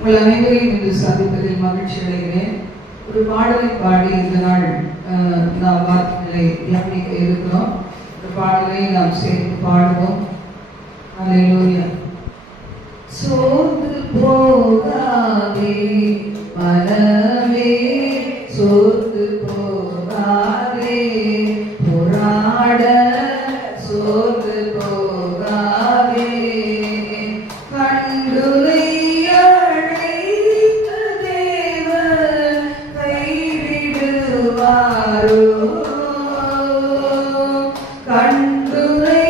உங்கள் அனைவரையும் இன்று சந்திப்பதில் மகிழ்ச்சி அடைகிறேன். ஒரு பாடலை பாடி இந்த நாள் நாம் வார்த்தைகளை தியானிக்க இருக்கிறோம். இந்த பாடலை நாம் சேர்ந்து பாடுவோம். அல்லேலூயா. சோர்ந்து போகாதே மனமே, சோர்ந்து போகாதே, போராட சோர்ந்து போகாதே, கண்டுரை அழைத்த தேவன் கைவிடுவாரோ, கண்டுரை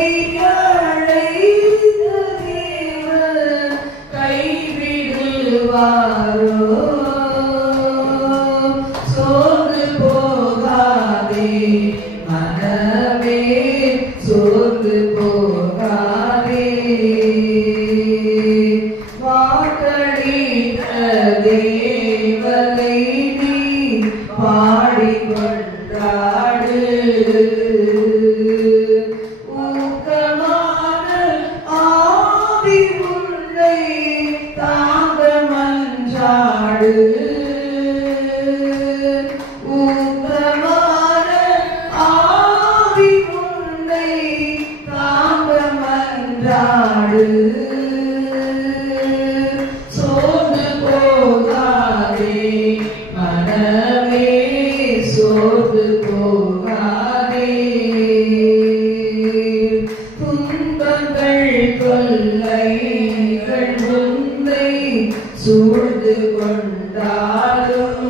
அழைத்த தேவன் கைவிடுவாரோ, சோர்ந்து போகாதே மனமே, சோர்ந்து போகாதே, வாக்களித்த தேவனை நீ பாடிக்கொண்டாடு, ஊக்கமான ஆவி உன்னை தாங்க மன்றாடு, ஊக்கமான ஆவி உன்னை தாங்க மன்றாடு, சோர்ந்து போகாதே மனமே, சோர்ந்து போகாதே, துன்பங்கள் தொல்லைகள் உன்னை சூழ்ந்து கொண்டாலும்,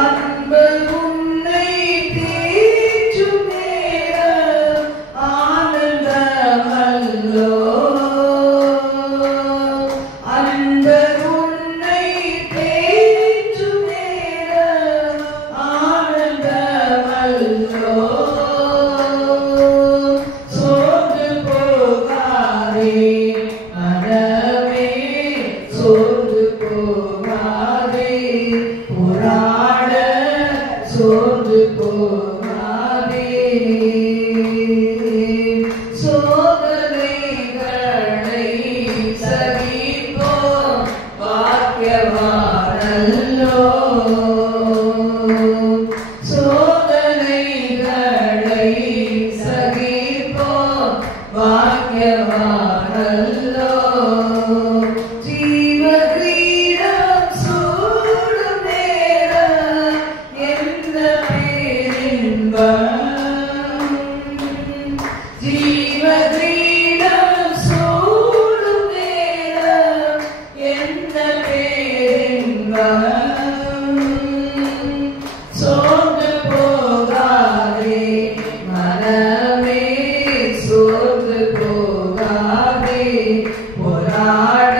அன்பு உன்னை தேற்றும் நேரம் ஆனந்தமல்லோ, அன்பு உன்னை தேற்றும் நேரம் ஆனந்தமல்லோ, சோர்ந்து போகாதே மனமே, சோர்ந்து போகாதே, போராட சோர்ந்து போகாதே, சோதனைகளை சகிப்போம் பாக்கியவானல்லோ, சோதனைகளை சகிப்போம் பாக்கியவானல்லோ, ஜீவகிரீடம் சூடும் நேரம் எந்த பேரின்பம், ஜீவகிரீடம் சூடும் நேரம் எந்த பேரின்பம், சோர்ந்து போகாதே மனமே, சோர்ந்து போகாதே, போராட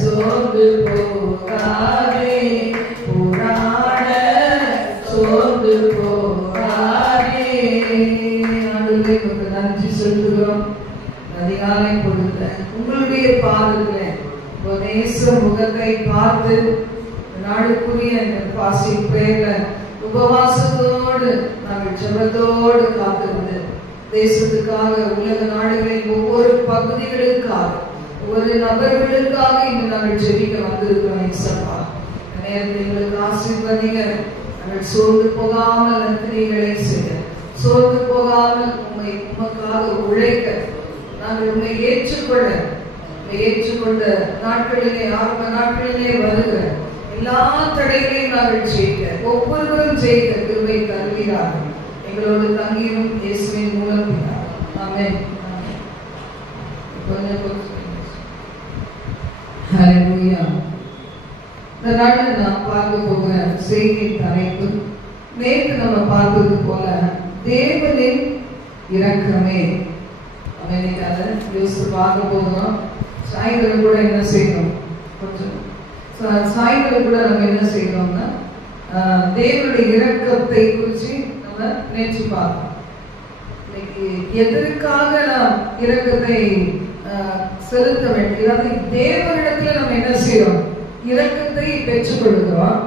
சோர்ந்து போகாதே, போராட சோர்ந்து போகாதே. ஆண்டவரே, உங்களுக்கு நன்றி சொல்லுகிறோம். அதிகாலை பொழுதுல உங்களுடைய பாதத்துல நேச முகத்தை பார்த்து நாளுக்குரிய இந்த பாசி பேர உபவாசத்தோடு நாங்கள் ஜெபத்தோடு காத்திருந்து தேசத்துக்காக, உலக நாடுகளின் ஒவ்வொரு பகுதிகளுக்காக, ஒவ்வொரு நபர்களுக்காக இன்று நாங்கள் ஜெபிக்க வந்திருக்கிறோம். இயேசுவா, இந்த நேரத்தில் எங்களுக்கு ஆசீர்வதிங்க. நாங்கள் சோர்ந்து போகாமல் நன்றிகளை செய்ய, சோர்ந்து போகாமல் உமக்காக உழைக்க, நாங்கள் உண்மை ஏற்றுக்கொண்ட நாட்களிலே, ஆரம்ப நாட்களிலே வருக எல்லா தடைகளையும் நாங்கள் ஜெயிக்க, ஒவ்வொருவரும் ஜெயிக்க கிருபை தருகிறார்கள். எங்களோடு தங்கியும் இயேசுவின் மூலம் ஆமென். ஹல்லேலூயா. இந்த நாளில் நாம் பார்க்க போகிற செய்தியின் தலைப்பு, நேற்று நம்ம பார்த்தது போல தேவனின் இரக்கமே. அதை யோசித்து பார்க்க போகிறோம். சாயந்தரம் கூட என்ன செய்யணும், கொஞ்சம் சாயந்தரம் கூட நம்ம என்ன செய்யணும்னா தேவனுடைய இரக்கத்தை குறித்து நம்ம நேற்று பார்த்தோம். இன்னைக்கு எதற்காக நாம் இரக்கத்தை செலுத்த வேண்டும், அதாவது தேவனிடத்துல நம்ம என்ன செய்யறோம், இரக்கத்தை பெற்றுக் கொள்கிறோம்.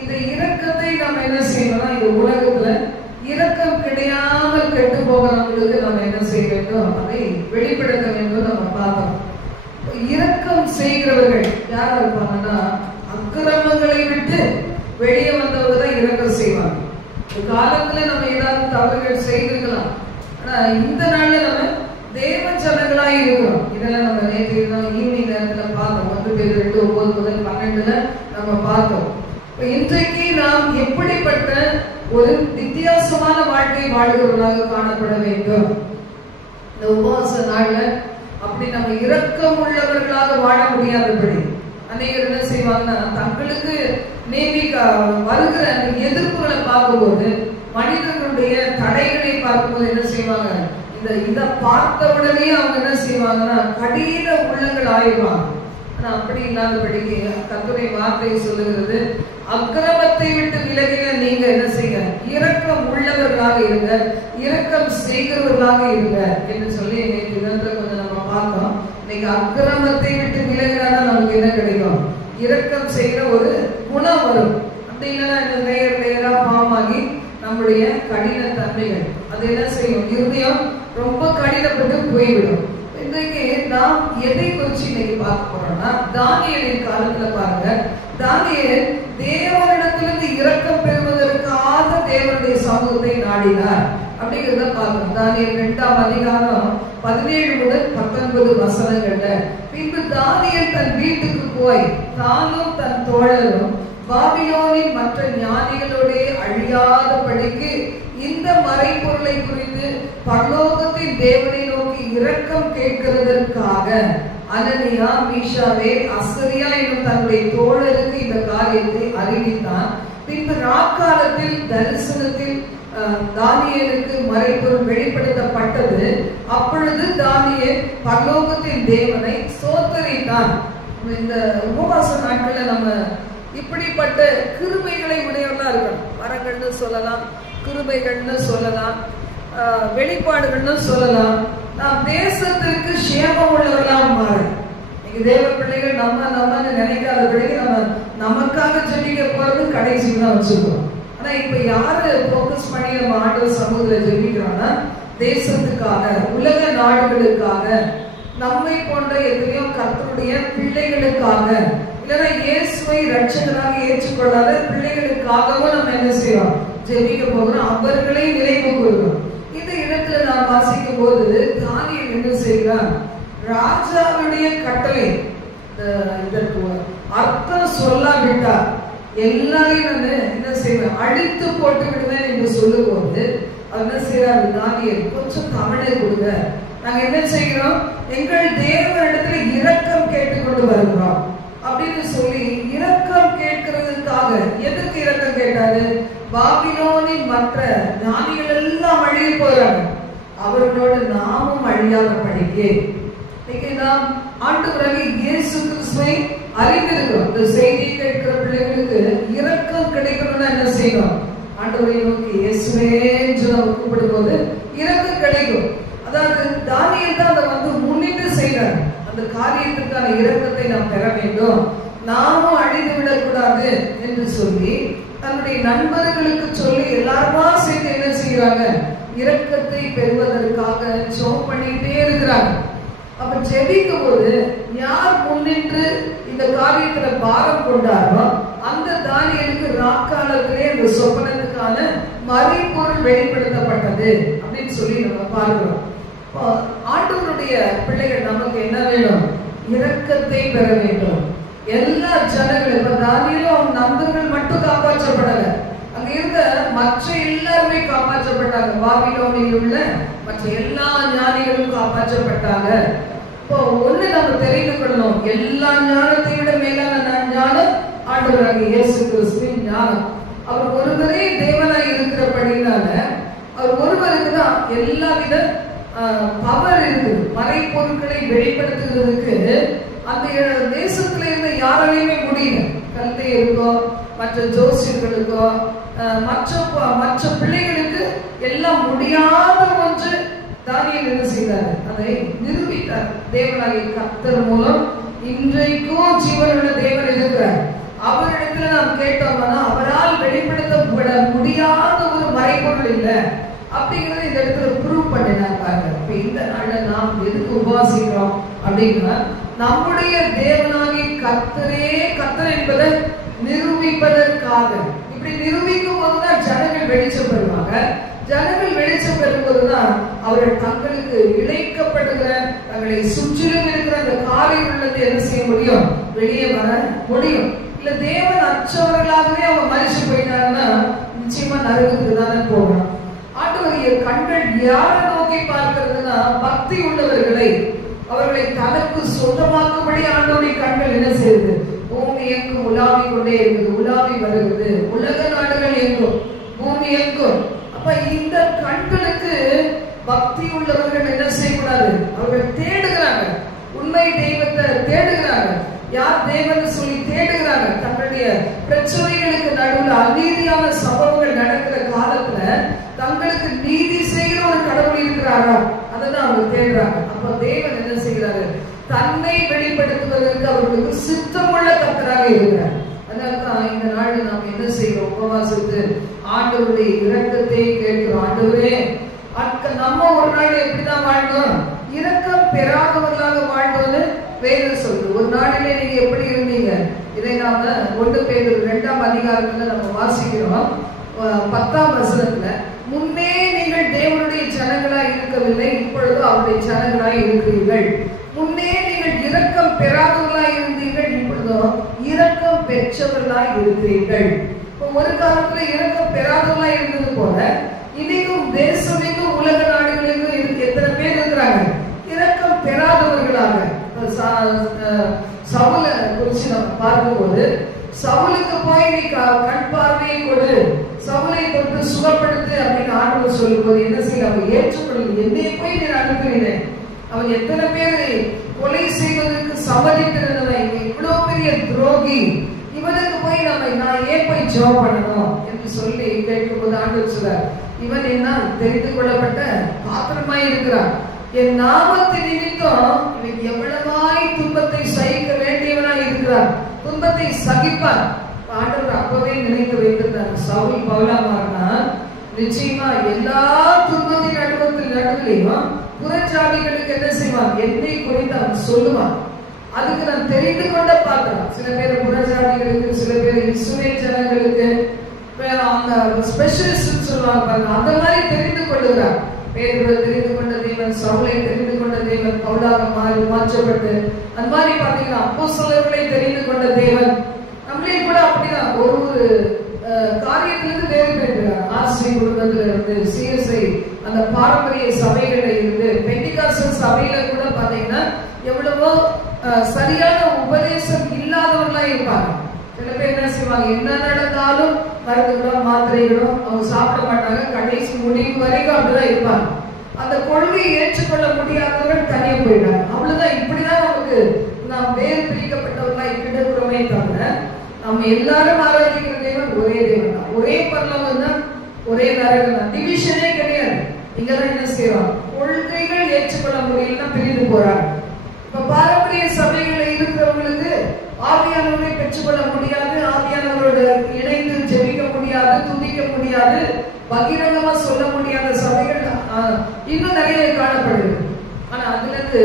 இந்த இரக்கத்தை நம்ம என்ன செய்யணும்னா இந்த உலகத்துல இரக்கம் கிடையாமல் கெட்டு போகிறவங்களுக்கு நம்ம என்ன செய்ய வேண்டும், அதை வெளிப்படுத்த வேண்டும். நம்ம பார்த்தோம் இரக்க இரக்கம் செய்கிறவர்கள் யாரா இருப்பாங்கன்னா, அக்கிரமங்களை விட்டு வெளியே வந்தவங்க தான் இரக்கம் செய்வாங்க. ஒரு காலத்துல நம்ம ஏதாவது தவறுகள் செய்திருக்கலாம், ஆனா இந்த நாள்ல நம்ம தேவ ஜனங்களாய் இருக்கிறோம். இதெல்லாம் நம்ம நேற்று ஈவினிங் நேரத்துல பார்த்தோம். 1 Peter 2:9 முதல் 12 நம்ம பார்த்தோம். இன்றைக்கு நாம் எப்படிப்பட்ட ஒரு வித்தியாசமான வாழ்க்கை வாழ்கிறவர்களாக காணப்பட வேண்டும். இந்த உபவாச நாள்ல அப்படி நம்ம இரக்கம் உள்ளவர்களாக வாழ முடியாதபடி அநேகர் என்ன செய்வாங்கன்னா, தங்களுக்கு வருகிற எதிர்ப்புகளை பார்க்கும்போது, மனிதர்களுடைய தடைகளை பார்க்கும்போது என்ன செய்வாங்க, இதை பார்த்த உடனே அவங்க என்ன செய்வாங்கன்னா கடின உள்ளங்கள் ஆயிடுவாங்க. ஆனா அப்படி இல்லாதபடிக்கு கர்த்தருடைய வார்த்தை சொல்லுகிறது, அக்கிரமத்தை விட்டு விலகின நீங்க என்ன செய்ய, இரக்கம் உள்ளவர்களாக இருங்க, இரக்கம் செய்கிறவர்களாக இருங்க என்று சொல்லி இன்னைக்கு தினத்துல கொஞ்சம் நம்ம பார்த்தோம். இன்னைக்கு அக்கிரமத்தை விட்டு விலகினாதான் நமக்கு என்ன கிடைக்கும், இரக்கம் செய்கிற ஒரு குணம் வரும். அப்படி இல்லைன்னா லேயர் லேயரா ஃபார்ம் ஆகி நம்முடைய கடின தன்மைகள் அது என்ன செய்யும், இருதயம் ரொம்ப கடினப்பட்டு போய்விடும். இன்றைக்கு நாம் எதை குறிச்சு இன்னைக்கு பார்க்க போறோம்னா, தானியேலின் காலத்துல பாருங்க, தானியேல் தேவனிடத்திலிருந்து இரக்கம் பெறுவதற்காக தேவனுடைய சமூகத்தை நாடினார் அப்படிங்கிறத பார்க்கணும். தானியேல் 2ஆம் அதிகாரம் 17 முதல் 19 வசனங்கள்ல, பின்பு தானியேல் தன் வீட்டுக்கு போய் தானும் தன் தோழரும் பாபிலோனின் மற்ற ஞானிகளோட அழியாதபடிக்கு இந்த மறைபொருளை குறித்து பரலோகத்தின் தேவனை நோக்கி இரக்கம் கேட்கிறதற்காக அனனியா, மீஷாவே, அசரியா என்னும் தன்னுடைய தோழருக்கு இந்த காரியத்தை அறிவித்தான். பின்பு ராக்காலத்தில் தரிசனத்தில் தானியேலுக்கு மறைபொருள் வெளிப்படுத்தப்பட்டது. அப்பொழுது தானியேல் பரலோகத்தின் தேவனை ஸ்தோத்தரித்தான். இந்த உபவாச நாட்கள்ல நம்ம இப்படிப்பட்ட கிருபைகளை உடையவர்களா இருக்கணும். வரங்கள்னு சொல்லலாம், கிருபைகள்னு சொல்லலாம், வெளிப்பாடுகள்னு சொல்லலாம். நாம் தேசத்திற்கு சேமம் உள்ளவர்களாக மாறும். இன்னைக்கு தேவ பிள்ளைகள் நம்ம நினைக்காதபடிக்கு நம்ம நமக்காக ஜெபிக்க போறது கடைசியில் தான் வச்சிருக்கோம். ஆனா இப்ப யாரு போக்கஸ் பண்ணி நம்ம ஆண்டவர் சமூகத்துல ஜெபிக்கிறோம்னா, தேசத்துக்காக, உலக நாடுகளுக்காக, நம்மை போன்ற எத்தனையோ கர்த்தருடைய பிள்ளைகளுக்காக, இல்லைன்னா இயேசுவை ரட்சகராக ஏற்றுக்கொள்ளாத பிள்ளைகளுக்காகவும் நம்ம என்ன செய்யறோம், ஜெபிக்க போகிறோம். அவர்களை நினைவு கூறுகிறோம். இந்த இடத்துல நாம் வாசிக்கும் போது தானியேல் என்ன செய்கிறார், ராஜாவுடைய கட்டளை இதற்கு அர்த்தம் சொல்லாவிட்டார் எல்லாரையும் நான் என்ன செய்வேன், அழித்து போட்டு விடுவேன் என்று சொல்லும் போது அவர் என்ன செய்யறாரு, தானியேல் கொஞ்சம் கவலை கொடுங்க, நாங்க என்ன செய்கிறோம், எங்கள் தேவனிடத்துல இரக்கம் கேட்டுக்கொண்டு வருகிறோம் அப்படின்னு சொல்லி இரக்கம் கேட்கிறதுக்காக. எதற்கு இரக்கம் கேட்டாரு, பாபிலோனின் மற்ற ஞானிகள் எல்லாம் அழிய போறாங்க, அவர்களோடு நாமும் அழியாத படிக்கே. நாம் ஆண்டவராக இயேசு கிறிஸ்துவை அறிந்திருக்கிறோம். இந்த செய்தியை கேட்கிற பிள்ளைகளுக்கு இரக்கம் கிடைக்கணும்னா என்ன செய்யணும், ஆண்டவரை நோக்கி இயேசுவே என்று நாம் கூப்பிடும் போது இரக்கம் கிடைக்கும். அதாவது தானியேல் தான் அதை முன்னிட்டு செய்யறாங்க. அந்த காரியத்துக்கான இரக்கத்தை நாம் பெற வேண்டும், நாமும் அழிந்து விடக்கூடாது என்று சொல்லி தன்னுடைய நண்பர்களுக்கு சொல்லி எல்லாருமா சேர்ந்து என்ன செய்யறாங்க, இரக்கத்தை பெறுவதற்காக ஜெபம் பண்ணிட்டே இருக்கிறாங்க. அப்ப ஜெபிக்கும் போது யார் முன்னின்று இந்த காரியத்துல பாரம் கொண்டாரோ அந்த தானியேலுக்கு ராக்காலத்திலே அந்த சொப்பனத்துக்கான மறைபொருள் வெளிப்படுத்தப்பட்டது அப்படின்னு சொல்லி நம்ம பார்க்கிறோம். ஆண்டவருடைய பிள்ளைகள் நமக்கு என்ன வேணும், இரக்கத்தை பெற வேண்டும். எல்லா ஜனங்களும், இப்ப தானியேலும் அவங்க நண்பர்கள் மட்டும் காப்பாற்றப்படல, அங்க இருந்த மற்ற எல்லாருமே காப்பாற்றப்பட்டாங்க. பாபிலோனில் உள்ள மற்ற எல்லா ஞானிகளும் காப்பாற்றப்பட்டாங்க. இப்போ ஒண்ணு நம்ம தெரிந்து கொள்ளணும், எல்லா ஞானத்தை விட மேலான ஞானம் ஆண்டவராகிய இயேசு கிறிஸ்துவின் ஞானம். அவர் ஒருவரே தேவனாய் இருக்கிறபடினால அவர் ஒருவருக்கு தான் எல்லா வித பவர் இருக்கு. மறைப்பொருட்களை வெளிப்படுத்துகிறதுக்கு அந்த தேசத்துல இருந்த யாராலையுமே முடியல. கல்தையருக்கோ மற்ற ஜோசியர்களுக்கோ மற்ற பிள்ளைகளுக்கு எல்லாம் முடியாத ஒன்று தானியேல் என்ன செய்தார், அதை நிரூபித்தார். தேவனாகிய கர்த்தர் மூலம் இன்றைக்கும் ஜீவனுள்ள தேவன் இருக்கிறார். அவரிடத்துல நாம் கேட்டோம்னா அவரால் வெளிப்படுத்தப்பட முடியாத ஒரு மறைபொருள் இல்லை. அப்படிங்கறத இந்த இடத்துல ப்ரூவ் பண்ணினாங்க. இப்ப இந்த நாள்ல நாம் எதுக்கு உபவாசிக்கிறோம் அப்படின்னா, நம்முடைய தேவனாகிய கர்த்தர் என்பதை நிரூபிப்பதற்காக. இப்படி நிரூபிக்கும் போதுதான் ஜனங்கள் வெளிச்சம் பெறுவாங்க. ஜனங்கள் வெளிச்சம் பெறும்போதுதான் அவர்கள் தங்களுக்கு இழைக்கப்படுகிற, தங்களை சுற்றிலும் இருக்கிற அந்த காரியங்களிலிருந்து என்ன செய்ய முடியும், வெளியே வர முடியும். இல்ல தேவன் அச்சவர்களாகவே அவங்க மறிச்சு போயிட்டாங்கன்னா நிச்சயமா நரகத்துக்கு தானே போகணும். ஆண்டவருடைய கண்கள் யாரை நோக்கி பார்க்கிறதுனா, பக்தி உள்ளவர்களை, அவர்களை தனக்கு சொந்தமாக்கும்படி ஆண்டவருடைய கண்கள் என்ன செய்யுது, பூமி எங்கும் உலாவி கொண்டே இருக்குது, உலாவி வருகிறது. உலக நாடுகள் எங்கும், பூமி எங்கும். அப்ப இந்த கண்களுக்கு பக்தி உள்ளவர்கள் என்ன செய்யக்கூடாது, அவர்கள் தேடுகிறாங்க, உண்மை தெய்வத்தை தேடுகிறாங்க. யார் தேவன் சொல்லி தேடுகிறாங்க. தங்களுடைய பிரச்சனைகளுக்கு நடுவில் அநீதியான சம்பவங்கள் நடக்கிற காலத்துல தங்களுக்கு நீதி செய்கிற ஒரு கடவுள் இருக்கிறாரா, அதான் அவங்க தேடுறாங்க. அப்ப தேவன் என்ன செய்கிறாரு, தன்னை வெளிப்படுத்துவதற்கு அவர்களுக்கு சித்தமுள்ள கர்த்தராக இருக்கிறார். அதனால்தான் இந்த நாள் நாம் என்ன செய்கிறோம், உபவாசித்து ஆண்டவருடைய இரக்கத்தை கேட்கிறோம். ஆண்டவரே, நம்ம ஒரு நாள் எப்படிதான் வாழ்ந்தோம், இரக்கம் பெறாதவர்களாக வாழ்ந்தோன்னு வேதம் சொல்லுது. ஒரு நாளிலே நீங்க எப்படி இருந்தீங்க, இதை நாம 1 பேதுரு 2ஆம் அதிகாரத்துல நம்ம வாசிக்கிறோம். 10ஆம் வசனத்துல, முன்னே நீங்கள் தேவனுடைய ஜனங்களாய் இருக்கவில்லை, இப்பொழுது அவருடைய ஜனங்களாய் இருக்கிறீர்கள். முன்னே நீங்கள் இரக்கம் பெறாதவர்களாய் இருந்தீர்கள், இப்பொழுதோ இரக்கம் பெற்றவர்களாய் இருக்கிறீர்கள். ஒரு காலத்துல இரக்கம் பெறாதவர்களாய் இருந்தது போல இன்னைக்கும் தேசமெங்கும் உலக நாடுகளிலும் எத்தனை பேர் இருக்கிறாங்க, இரக்கம் பெறாதவர்களாக. சவுல குறிச்சு நம்ம பார்க்கும்போது, சவுலுக்கு போய் நீ கண் பார்வையை கொடு, சவுலை தொட்டு சுகப்படுத்து அப்படின்னு ஆண்டவர் சொல்லும்போது என்ன செய்ய, அவன் ஏற்றுக்கொள்ள, என்னை போய் நீ அனுப்புகிறேன். அவன் எத்தனை பேரை கொலை செய்வதற்கு சம்மதித்திருந்தவன், இவ்வளவு பெரிய துரோகி, இவனுக்கு போய் நான் ஏன் போய் ஜெபம் பண்ணணும் என்று சொல்லி கேட்கும்போது ஆண்டவர் சொல்றார், இவன் என்ன தெரிந்து கொள்ளப்பட்ட பாத்திரமாய் இருக்கிறான், என் நாமத்தை நிமித்தம் இவன் எவ்வளவாய் துன்பத்தை சகிக்க வேண்டியவனாய் இருக்கிறான், துன்பத்தை சகிப்பான். ஆண்டவர் அப்பவே நினைத்து வைத்திருந்தார், சவுல் பவுலா மாறினா நிச்சயமா எல்லா துன்பத்தின் நடுவிலையும் புறஜாதிகளுக்கு என்ன செய்வான், என்னை குறித்து அவன் சொல்லுவான். அதுக்கு நான் தெரிந்து கொண்ட பார்க்கலாம். சில பேர் புறஜாதிகளுக்கு, சில பேர் இஸ்ரவேல் ஜனங்களுக்கு அவங்க ஸ்பெஷலிஸ்ட் சொல்லுவாங்க, அந்த மாதிரி தெரிந்து கொள்ளுகிறார். பேதுருவை தெரிந்து கொண்ட தேவன், சவுலை தெரிந்து கொண்ட தேவன், பவுலாக மாற்றப்பட்டு அந்த மாதிரி பாத்தீங்கன்னா அப்போஸ்தலர்களை தெரிந்து கொண்ட தேவன். நம்மளே கூட அப்படிதான் ஒரு காரியத்திலிருந்து தேவன் பெறுகிறார். ஆர்சி குடும்பத்துல இருந்து, சிஎஸ்ஐ அந்த பாரம்பரிய சபைகள்ல இருந்து, பெண்டிகாஸ்டல் சபையில கூட பாத்தீங்கன்னா எவ்வளவோ சரியான உபதேசம் இல்லாதவர்களா இருப்பாங்க. சில பேர் என்ன செய்வாங்க, என்ன நடந்தாலும் மருந்துகளும் மாத்திரைகளும் அவங்க சாப்பிட மாட்டாங்க, கடைசி முடிவு வரைக்கும் அப்படிதான் இருப்பாங்க. அந்த கொள்கையை ஏற்றுக்கொள்ள முடியாதவர்கள் தனியா போயிட்டாங்க. அவ்வளவுதான். இப்படிதான் நமக்கு நாம் வேறு பிரிக்கப்பட்டவர்களா கிடக்கிறோமே தவிர, நம்ம எல்லாரும் ஆராதிக்கிற தேவன் ஒரே தேவன் தான், ஒரே பரலோகம் தான், ஒரே நரகம் தான், டிவிஷனே கிடையாது. இங்கதான் என்ன செய்யறோம், கொள்கைகள் ஏற்றுக்கொள்ள முடியலன்னா பிரிந்து போறாங்க. இப்ப பாரம்பரிய சபைகளை இருக்கிறவங்களுக்கு ஆவியானவரை பெற்றுக்கொள்ள முடியாது, ஆவியானவரோட இணைந்து ஜெபிக்க முடியாது, துதிக்க முடியாது, பகிரங்கமா சொல்ல முடியாத சபைகள் இன்னும் நிறைய காணப்படுது. ஆனா அதுல இருந்து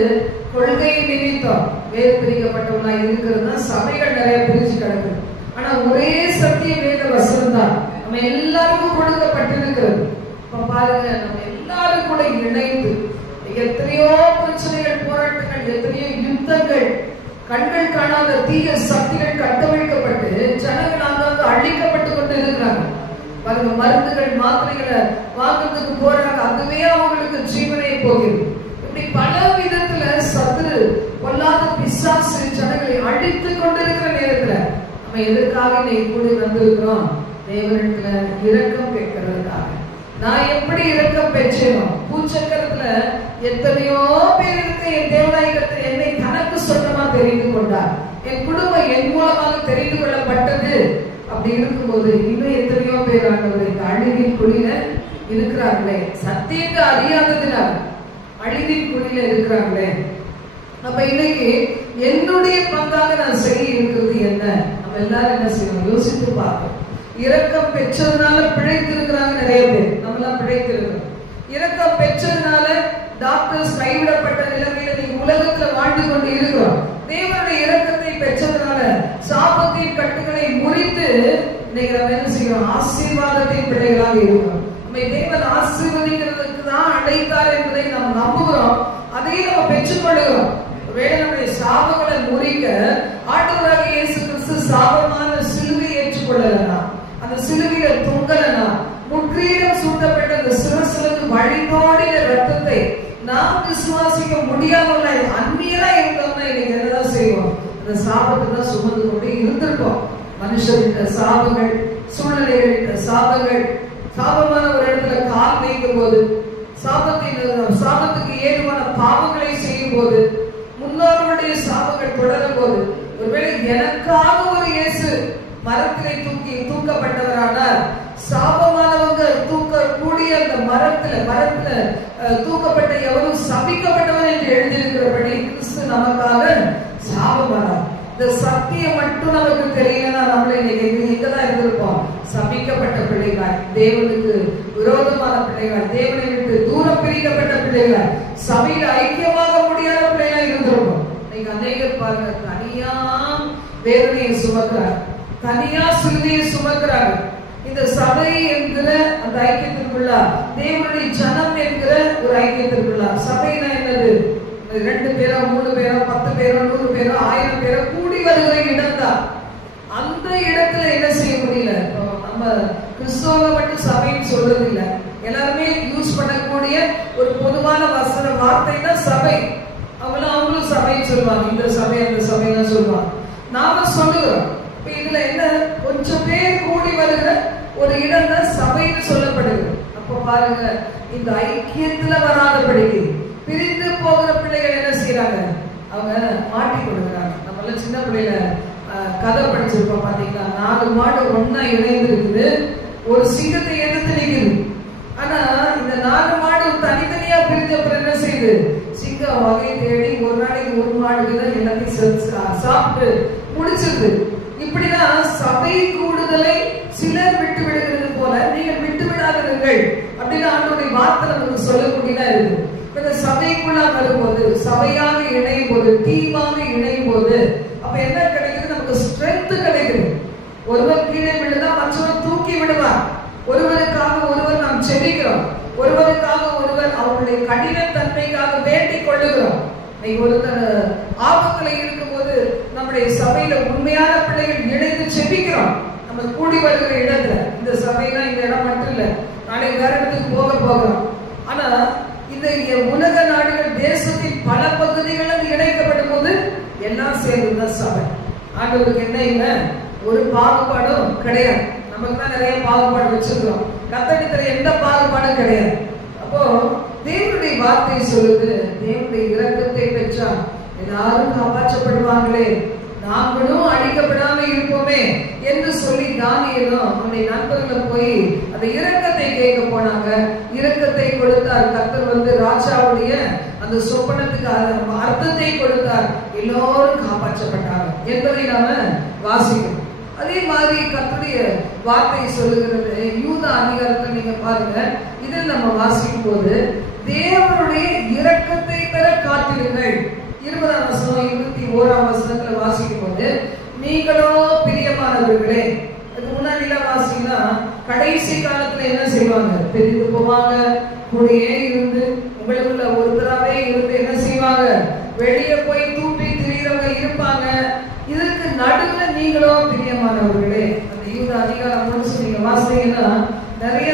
கொள்கையை நிமித்தம் வேறு பிரிக்கப்பட்டவங்களா இருக்கிறது தான் சபைகள் நிறைய பிரிச்சு கிடக்குது. ஆனா ஒரே சத்திய வேத வசனம் தான் நம்ம எல்லாருக்கும் கொடுக்கப்பட்டிருக்கிறது. இப்ப பாருங்க, நம்ம எல்லாரும் கூட இணைந்து எத்தனையோ பிரச்சனைகள், போராட்டங்கள், எத்தனையோ யுத்தங்கள், கண்கள் காணாத தீய சக்திகள் கட்டவிழ்க்கப்பட்டு ஜனங்கள் அங்காங்க அழிக்கப்பட்டு கொண்டு இருக்கிறாங்க. பாருங்க, மருந்துகள் மாத்திரைகளை வாங்குறதுக்கு போறாங்க, அதுவே அவங்களுக்கு ஜீவனை போகிறது. இப்படி பல விதத்துல சத்துரு பொல்லாத பிசாசு ஜனங்களை அழித்து கொண்டிருக்கிற நேரத்துல நம்ம எதற்காக கூடி வந்திருக்கிறோம், தேவனிடத்துல இரக்கம் கேட்கறதுக்காக. நான் எப்படி இரக்கம் பெற்றேனோ, பூச்சக்கரத்துல எத்தனையோ பேர் இருக்க என் தேவநாயகத்தை என்னை தனக்கு சொந்தமா தெரிந்து கொண்டார், என் குடும்பம் என் மூலமாக தெரிந்து கொள்ளப்பட்டது. அப்படி இருக்கும்போது இன்னும் எத்தனையோ பேர் ஆண்டவரை அழிவின் குழியில இருக்கிறார்களே, சத்தியத்தை அறியாததுனால அழிவின் குழியில இருக்கிறாங்களே. அப்ப இன்னைக்கு என்னுடைய பங்காக நான் செய்ய இருக்கிறது என்ன? நம்ம எல்லாரும் என்ன செய்யணும், யோசித்து பார்க்கணும். இரக்கம் பெற்றதுனால பிழைத்து இருக்கிறாங்க நிறைய பேர், நம்மளாம் பிழைத்து இருக்கிறோம். இரக்கம் பெற்றதுனால டாக்டர்ஸ் கைவிடப்பட்ட நிலைமையில நீ உலகத்துல வாழ்ந்து கொண்டு இருக்கிறோம். தேவனுடைய இரக்கத்தை பெற்றதுனால சாபத்தின் கட்டுகளை முறித்து இன்னைக்கு நம்ம என்ன செய்யறோம்? ஆசீர்வாதத்தின் பிள்ளைகளாக இருக்கிறோம். நம்ம தேவன் ஆசீர்வதிக்கிறதுக்கு தான் அழைத்தார் என்பதை நாம் நம்புகிறோம். அதையும் நம்ம பெற்றுக்கொள்கிறோம். ஒருவேளை நம்முடைய சாபங்களை முறிக்க ஆண்டவராக இயேசு கிறிஸ்து சாபமான சிலுவையை ஏற்றுக்கொள்ளலனா, அந்த சிலுவையில தொங்கலனா, முற்றிலும் சூட்டப்பட்ட அந்த சிரசிலிருந்து வழிந்தோடின ரத்தத்தை நாம் விசுவாசிக்க முடியாமல் அந்நியரா இருந்தோம்னா இன்னைக்கு என்னதான் செய்வோம்? அந்த சாபத்தை தான் சுமந்து கொண்டு இருந்திருப்போம். மனுஷரின் சாபங்கள், சூழ்நிலைகளின் சாபங்கள், சாபமான ஒரு இடத்துல கால் வைக்கும் போது, சாபத்துக்கு ஏதுவான பாவங்களை செய்யும் போது, முன்னோர்களுடைய சாபங்கள் தொடரும் போது, ஒருவேளை எனக்காக ஒரு இயேசு மரத்திலே தூக்கப்பட்டவரானார், சாபமானவங்க தூக்கக்கூடிய அந்த மரத்துல தூக்கப்பட்ட எவரும் சபிக்கப்பட்டவர் என்று எழுதியிருக்கிறபடி கிறிஸ்து நமக்காக சாபமானார். இந்த சத்தியம் மட்டும் நமக்கு தெரியலன்னா நம்மள இன்னைக்கு எங்கதான் இருந்திருப்போம்? சபிக்கப்பட்ட பிள்ளைகள், தேவனுக்கு விரோதமான பிள்ளைகள், தேவனை விட்டு தூரம் பிரிக்கப்பட்ட பிள்ளைகள், சபையில ஐக்கியமாக முடியாத பிள்ளைகள் இருந்திருப்போம். இன்னைக்கு அநேகர் பாருங்க, தனியா வேதனையை சுமக்கிறார், தனியா சிலுவையை சுமக்கிறாங்க. இந்த சபை என்கிற அந்த ஐக்கியத்திற்குள்ள, தேவனுடைய ஜனம் என்கிற ஒரு ஐக்கியத்திற்குள்ள, சபைனா என்னது? 2 பேரோ 3 பேரோ 10 பேரோ 100 பேரோ 1000 பேரோ கூடி வருகிற இடம் தான். அந்த இடத்துல என்ன செய்ய முடியல? நம்ம கிறிஸ்தவ மட்டும் சபைன்னு சொல்றது இல்ல, எல்லாருமே யூஸ் பண்ணக்கூடிய ஒரு பொதுவான வார்த்தை தான் சபை. அவங்களும் சபைன்னு சொல்லுவாங்க, இந்த சபை அந்த சபைன்னு சொல்லுவாங்க. நாம சொல்லுகிறோம். இப்ப இதுல என்ன, கொஞ்சம் பேர் கூடி வருகிற ஒரு இடம் தான் சபைன்னு சொல்லப்படுது. அப்ப பாருங்க, இந்த ஐக்கியத்துல வராதபடிக்கு பிரிந்து போகிற பிள்ளைகள் என்ன செய்யறாங்க? அவங்க மாட்டி கொடுக்குறாங்க. நம்மள சின்ன பிள்ளைல கதை படிச்சிருப்போம் பாத்தீங்களா? 4 மாடு ஒன்னா இணைந்து இருக்குது, ஒரு சிங்கத்தை எதிர்த்து நிக்குது. ஆனா இந்த 4 மாடு தனித்தனியா பிரிஞ்ச அப்புறம் என்ன செய்யுது? சிங்கம் வகை தேடி ஒரு நாளைக்கு ஒரு மாடுதான் எல்லாத்தையும் சாப்பிட்டு முடிச்சிருது. இப்படிதான் சபை கூடுதலை சிலர் விட்டு விடுகிறது போல நீங்கள் விட்டு விடாதீர்கள் அப்படின்னு ஆண்டவருடைய வார்த்தை நமக்கு சொல்லக்கூடியதா இருக்கு. இந்த சபைக்குள்ள வரும்போது, சபையாக இணையும் போது, டீமாக இணையும் போது அப்ப என்ன கிடைக்குது? நமக்கு ஸ்ட்ரென்த் கிடைக்குது. ஒருவர் கீழே விழுந்தா மற்றவர் தூக்கி விடுவார். ஒருவருக்காக ஒருவர் நாம் செபிக்கிறோம், ஒருவருக்காக ஒருவர் அவருடைய கடின தன்மைக்காக வேண்டிக் கொள்ளுகிறோம். ஒருத்தர் ஆபத்துல இருக்கும் போது நம்முடைய சபையில உண்மையான பிள்ளைகள் இணைந்து செபிக்கிறோம். நம்ம கூடி வருகிற இடத்துல, இந்த சபைனா இந்த இடம் மட்டும் இல்ல, நாளைக்கு வேற இடத்துக்கு போகிறோம். ஆனா இந்த உலக நாடுகள், தேசத்தின் பல பகுதிகளில் இணைக்கப்படும் போது எல்லாம் சேர்ந்துதான் சபை. ஆண்டவருக்கு என்ன இல்லை, ஒரு பாகுபாடும் கிடையாது. நமக்கு தான் நிறைய பாகுபாடு வச்சிருக்கிறோம். கர்த்தரிடத்துல எந்த பாகுபாடும் கிடையாது. அப்போ தேவனுடைய வார்த்தை சொல்லுது, தேவனுடைய இரக்கத்தை பெற்றா எல்லாரும் காப்பாற்றப்படுவாங்களே, நாங்களும் அழிக்கப்படாம இருப்போமே என்று சொல்லி தானியேலும் அவனுடைய நண்பர்கள் போய் அந்த இரக்கத்தை கேட்க போனாங்க. இரக்கத்தை கொடுத்தார் கர்த்தர். ராஜாவுடைய அந்த சொப்பனத்துக்கு அர்த்தத்தை கொடுத்தார். எல்லோரும் காப்பாற்றப்பட்டாங்க என்பதை நாம வாசிக்கிறோம். அதே மாதிரி கர்த்தருடைய வார்த்தை சொல்லுகிறது, யூதா அதிகாரத்தை நீங்க பாருங்க. இதில் நம்ம வாசிக்கும் போது தேவனுடைய இரக்கத்தை பெற காத்திருங்கள். 20ஆம் வசனம் 21ஆம் வசனத்துல வாசிக்கும் போது, நீங்களோ பிரியமானவர்களே. அதுக்கு முன்னாடி வாசிங்கன்னா கடைசி காலத்துல என்ன செய்வாங்க? பிரிந்து போவாங்க, கூடயே இருந்து உங்களுக்குள்ள ஒருத்தராவே இருந்து என்ன செய்வாங்க? வெளியே போய் தூட்டி திரிகிறவங்க இருப்பாங்க. இதுக்கு நடுவுல நீங்களோ பிரியமானவர்களே. அந்த யூத அதிகாரம் முடிச்சு நீங்க வாசிங்கன்னா நிறைய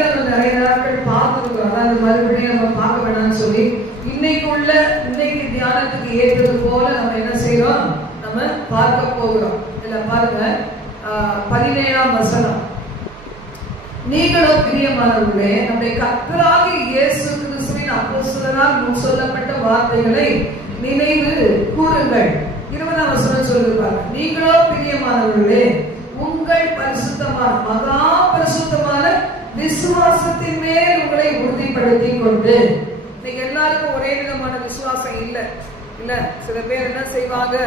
நாட்கள் பார்த்துருக்கோம். அதாவது மறுபடியும் நம்ம பார்க்க வேணாம்னு சொல்லி இன்னைக்கு தியானத்துக்கு ஏற்றது போல நம்ம என்ன செய்யறோம்? நம்ம பார்க்க போகிறோம். இதுல பாருங்க 17ஆம் வசனம், நீங்களோ பிரியமானவர்களே நம்முடைய கர்த்தராகிய இயேசு கிறிஸ்துவின் அப்போஸ்தலரால் முன் சொல்லப்பட்ட வார்த்தைகளை நினைவு கூறுங்கள். 20ஆம் வசனம் சொல்லுவாங்க, நீங்களோ பிரியமானவர்களே உங்கள் பரிசுத்தமான மகா பரிசுத்தமான விசுவாசத்தின் மேல் உங்களை உறுதிப்படுத்தி கொண்டு. இன்னைக்கு எல்லாருக்கும் ஒரே விதமான விசுவாசம் இல்ல. சில பேர் என்ன செய்வாங்க?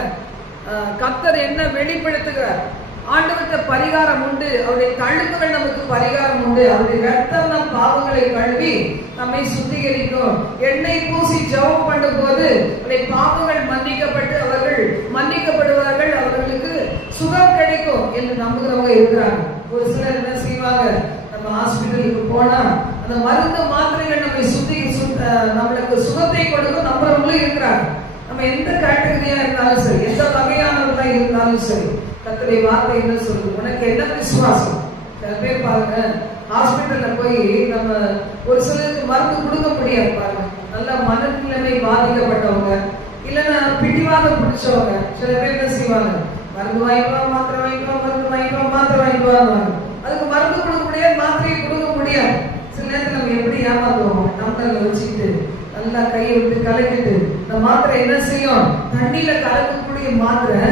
கர்த்தர் என்ன வெளிப்படுத்துகிறார் ஆண்டவர்கிட்ட பரிகாரம் உண்டு. அவருடைய தழும்புகள் நமக்கு பரிகாரம் உண்டு. அவருடைய ரத்தம் நம் பாவங்களை கழுவி நம்மை சுத்திகரிக்கும். எண்ணெய் பூசி ஜெபம் பண்ணும் போது அவருடைய பாவங்கள் மன்னிக்கப்பட்டு அவர்கள் மன்னிக்கப்படுவார்கள், அவர்களுக்கு சுகம் கிடைக்கும் என்று நம்புகிறவங்க இருக்கிறாங்க. ஒரு சிலர் என்ன செய்வாங்க, நம்ம ஹாஸ்பிட்டலுக்கு போனா அந்த மருந்து மாத்திரைகள் நம்மை நம்மளுக்கு சுகத்தை கொடுக்கும் நம்புறவங்களும் இருக்கிறாங்க. நம்ம எந்த கேட்டகரியா இருந்தாலும் சரி, எந்த வகையானவர்களா இருந்தாலும் சரி, கர்த்தருடைய வார்த்தை என்ன சொல்லுது, உனக்கு என்ன விசுவாசம். சில பேர் பாருங்க, ஹாஸ்பிட்டல்ல போய் நம்ம ஒரு சிலருக்கு மருந்து கொடுக்க முடியாது பாருங்க. நல்ல மனநிலைமை பாதிக்கப்பட்டவங்க, இல்லைன்னா பிடிவாதம் பிடிச்சவங்க, சில பேர் என்ன செய்வாங்க, மருந்து வாங்கிக்குவா, மாத்திரை வாங்கிக்குவா, மருந்து வாங்கிக்குவா, மாத்திரை வாங்கிக்குவாங்க. அதுக்கு மருந்து கொடுக்க முடியாது, மாத்திரையை கொடுக்க முடியாது. சில நேரத்தில் நம்ம எப்படி ஏமாத்துவோம், நம்மள வச்சுக்கிட்டு நல்லா கையை விட்டு கலக்கிட்டு இந்த மாத்திரை என்ன செய்யும், தண்ணியில கலக்கக்கூடிய மாத்திரை,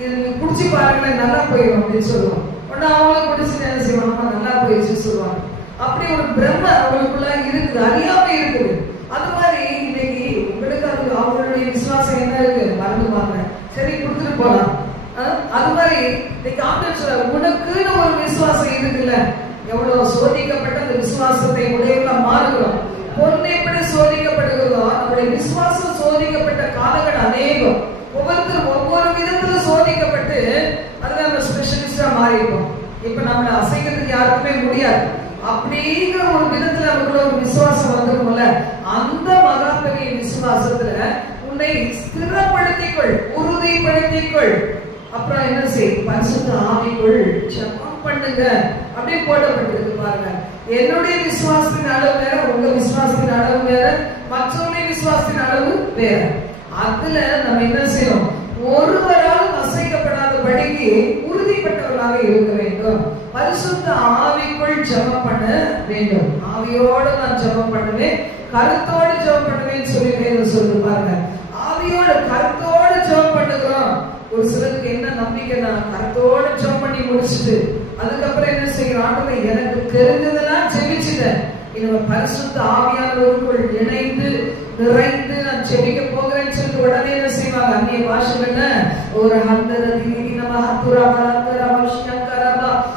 இது நீங்க குடிச்சு பாருங்களேன் நல்லா போயிடும் அப்படின்னு சொல்லுவோம். உடனே அவங்களும் குடிச்சுட்டு என்ன செய்வாங்க, நல்லா போயிடுச்சு சொல்லுவாங்க. அப்படி ஒரு பிரம்ம அவங்களுக்குள்ள இருக்குது, அறியாம இருக்குது. அது மாதிரி இன்னைக்கு உங்களுக்கு அது அவங்களுடைய விசுவாசம் என்ன இருக்கு, மருந்து மாத்திரை சரி கொடுத்துட்டு போலாம். அது மாதிரி இன்னைக்கு ஆண்டவர் சொல்ற, உனக்குன்னு ஒரு விசுவாசம் இருக்குல்ல. எவ்வளவு சோதிக்கப்பட்ட அந்த விசுவாசத்தை உடையவங்களா மாறுகிறோம். பொருள் எப்படி சோதிக்கப்படுகிறதோ நம்முடைய விசுவாசம் சோதிக்கப்பட்ட காலங்கள் அநேகம். ஒவ்வொருத்தரும் ஒவ்வொரு விதத்துல சோதிக்கப்பட்டு அதுல நம்ம ஸ்பெஷலிஸ்டா மாறிடுவோம். இப்ப நம்மளை அசைக்கிறதுக்கு யாருக்குமே முடியாது. அப்படிங்கிற ஒரு விதத்துல நமக்குள்ள ஒரு விசுவாசம் வந்துருக்கும்ல, அந்த மகா பெரிய விசுவாசத்துல உன்னை ஸ்திரப்படுத்திக்கொள், உறுதிப்படுத்திக்கொள். அப்புறம் என்ன செய், பரிசுத்த ஆவிக்குள் ஜெபம் பண்ணுங்க அப்படியே போடப்பட்டிருக்கு பாருங்க. என்னுடைய விசுவாசத்தின் அளவு வேற, உங்க விசுவாசத்தின் அளவு வேற, மற்றவருடைய விசுவாசத்தின் அளவு வேற. அதுல நம்ம என்ன செய்யணும், ஒருவரால் அசைக்கப்படாதபடிக்கு உறுதிப்பட்டவர்களாக இருக்க வேண்டும். பரிசுத்த ஆவிக்குள் ஜெபம் பண்ண வேண்டும். ஆவியோட நான் ஜெபம் பண்ணுவேன், கருத்தோடு ஜெபம் பண்ணுவேன்னு சொல்லி சொல்லு பாருங்க. ஆவியோட கருத்தோடு ஜெபம் பண்ணுகிறோம். ஒரு சிலருக்கு என்ன நம்பிக்கைன்னா, கருத்தோட ஜெபம் பண்ணி முடிச்சுட்டு அதுக்கப்புறம் என்ன செய்யறாங்க, எனக்கு தெரிஞ்சதெல்லாம் ஜெபிச்சுட்டேன், இவங்க பரிசுத்த ஆவியானவருக்குள் இணைந்து நிறைந்து நான் ஜெபிக்க போகிறேன்னு சொல்லிட்டு உடனே என்ன செய்வாங்க, அந்நிய பாஷைகள்ல ஒரு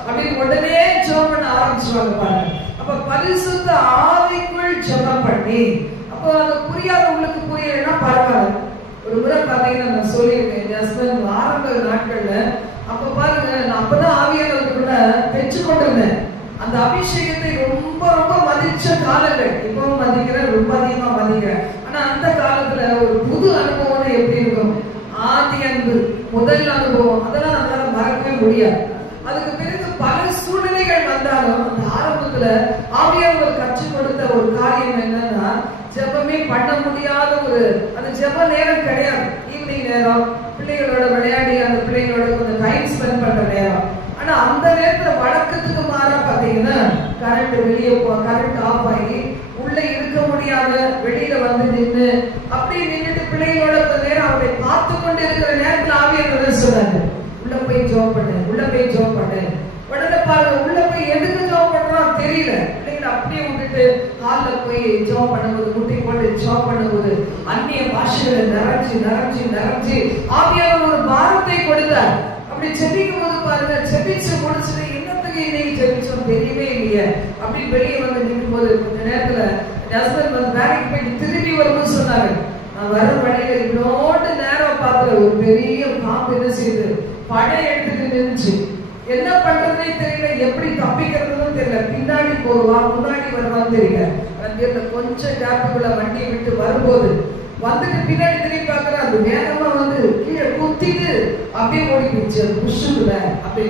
அப்படின்னு உடனே ஜெபம் பண்ண ஆரம்பிச்சுவாங்க பாருங்க. அப்ப பரிசுத்த ஆவிக்குள் ஜெபம் பண்ணி, அப்போ அது புரியாதவங்களுக்கு புரியலன்னா பரவாயில்ல. ஒரு முறை பாத்தீங்கன்னா நான் சொல்லியிருக்கேன், என் ஹஸ்பண்ட் ஆரம்ப நாட்கள்ல அப்ப பாருங்க, நான் அப்பதான் ஆவியானவருக்குள்ள பெற்று கொண்டிருந்தேன். அந்த அபிஷேகத்தை ரொம்ப ரொம்ப மதிச்ச காலங்கள், இப்பவும் மதிக்கிறேன், ரொம்ப அதிகமா மதிக்கிறேன். ஆனா அந்த காலத்துல ஒரு புது அனுபவம் எப்படி இருக்கும், ஆதி அன்பு, முதல் அனுபவம், அதெல்லாம் நம்மளால மறக்கவே முடியாது. அதுக்கு பிறகு பல சூழ்நிலைகள் வந்தாலும் அந்த ஆரம்பத்துல ஆவியானவர் கற்றுக் கொடுத்த ஒரு காரியம் என்னன்னா, ஜெபமே பண்ண முடியாத ஒரு அந்த ஜெப நேரம் கிடையாது. ஈவினிங் நேரம் பிள்ளைகளோட விளையாடி அந்த பிள்ளைகளோட கொஞ்சம் டைம் ஸ்பெண்ட் பண்ற நேரம். ஆனா அந்த நேரத்துல வழக்கத்துக்கு மாறா பாத்தீங்கன்னா கரண்ட் வெளியே கரண்ட் ஆஃப் ஆகி உள்ள இருக்க முடியாத வெளியில வந்து நின்று அப்படியே நின்றுட்டு பிள்ளைகளோட கொஞ்ச நேரம் அவரை பார்த்து கொண்டு இருக்கிற நேரத்துல ஆவியானவர் சொன்னாங்க, உள்ள போய் ஜெபம் பண்ணு, உள்ள போய் ஜெபம் பண்ணு. உடனே பாருங்க, உள்ள போய் எதுக்கு ஜெபம் பண்றோம் தெரியல. பிள்ளைங்களை அப்படியே விட்டுட்டு ஹால்ல போய் ஜெபம் பண்ணும்போது, முட்டி போட்டு ஜெபம் பண்ணும்போது அந்நிய பாஷைகளை நிறைஞ்சு நிறைஞ்சு நிறைஞ்சு ஆவியானவர் ஒரு பாரத்தை கொடுத்தார். அப்படி ஜெபிக்கும் போது பாருங்க, ஜெபிச்சு முடிச்சுட்டு என்னத்துக்கு இன்னைக்கு ஜெபிச்சோம் தெரியவே இல்லையே அப்படின்னு வெளியே வந்து நிற்கும் போது கொஞ்ச நேரத்துல ஹஸ்பண்ட் வந்து வேலைக்கு போயிட்டு திரும்பி வரும்போது சொன்னாரு, நான் வர வழியில இவ்வளோட்டு நேரம் பார்த்த ஒரு பெரிய பாம்பு என்ன செய்யுது, படை எடுத்துட்டு நின்றுச்சு. என்ன பண்றதுனே தெரியல, எப்படி தப்பிக்கிறதுன்னு தெரியல. பின்னாடி போடுவா, முன்னாடி வருவான்னு தெரியல. அந்த கொஞ்சம் கேப்புக்குள்ள வண்டியை விட்டு வரும்போது வந்துட்டு பின்னாடி திரும்பி பாக்குற, அது வேகமா வந்து கீழே குத்திட்டு அப்படியே ஓடி போச்சு அது புஷ்ஷுல. அப்படி